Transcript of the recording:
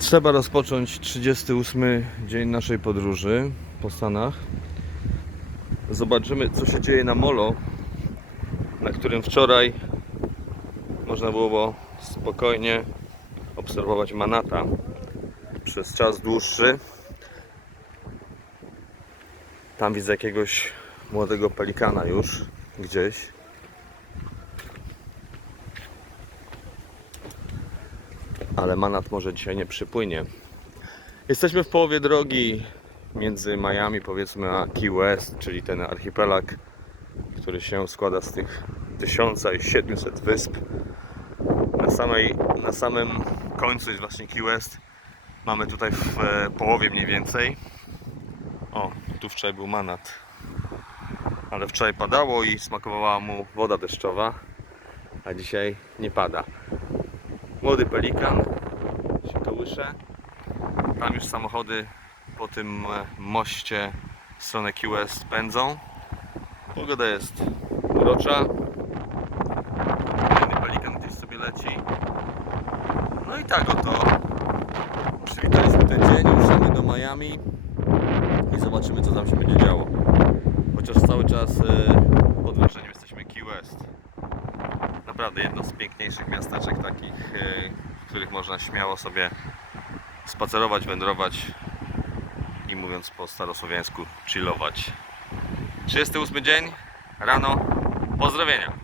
Trzeba rozpocząć 38 dzień naszej podróży po Stanach. Zobaczymy, co się dzieje na molo, na którym wczoraj można było spokojnie obserwować manata przez czas dłuższy. Tam widzę jakiegoś młodego pelikana już gdzieś. Ale manat może dzisiaj nie przypłynie. Jesteśmy w połowie drogi między Miami, powiedzmy, a Key West, czyli ten archipelag, który się składa z tych 1700 wysp. Na, samej, na samym końcu jest właśnie Key West. Mamy tutaj w e, połowie mniej więcej. O, tu wczoraj był manat. Ale wczoraj padało i smakowała mu woda deszczowa, a dzisiaj nie pada. Młody pelikan się kołysze. Tam już samochody po tym e, moście w stronę Key West pędzą. Pogoda jest urocza. Kolejny pelikan gdzieś sobie leci. No i tak oto przywitaliśmy ten dzień, ruszamy do Miami i zobaczymy co tam się będzie działo. Chociaż cały czas e, pod wrażeniem. Naprawdę jedno z piękniejszych miasteczek takich, e, w których można śmiało sobie spacerować, wędrować i mówiąc po starosłowiańsku chillować. 38 dzień, rano, pozdrowienia.